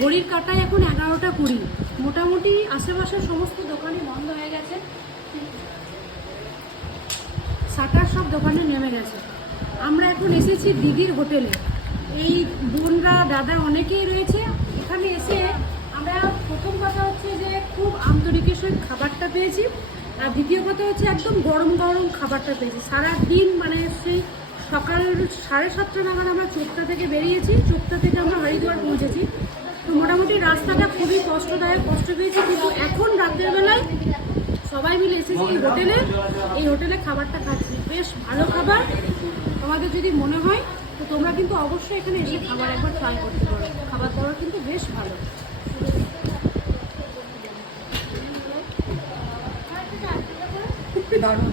ঘড়ির কাঁটায় এখন 11টা 20। মোটামুটি আশেপাশের সমস্ত দোকানই বন্ধ হয়ে গেছে, শাটার সব দোকানে নেমে গেছে। আমরা এখন এসেছি দিদির হোটেলে। এই বোনরা দাদা অনেকেই রয়েছে এখানে। এসে আমরা প্রথম কথা হচ্ছে যে খুব আন্তরিকের সহিত খাবারটা পেয়েছি, আর দ্বিতীয় কথা হচ্ছে একদম গরম গরম খাবারটা পেয়েছি। সারাদিন মানে সেই সকাল 7:30 নাগাদ আমরা চোপতা থেকে বেরিয়েছি, চোপতা থেকে আমরা হরিদ্বার পৌঁছেছি। তো মোটামুটি রাস্তাটা খুবই কষ্টদায়ক, কষ্ট পেয়েছি। কিন্তু এখন রাতের বেলায় সবাই মিলে এসেছি এই হোটেলে খাবারটা খাচ্ছি। বেশ ভালো খাবার। তোমাদের যদি মনে হয় তো তোমরা কিন্তু অবশ্যই এখানে এসে খাবার একবার ট্রাই করতে পারো। খাবার দাবার কিন্তু বেশ ভালো। দারুণ।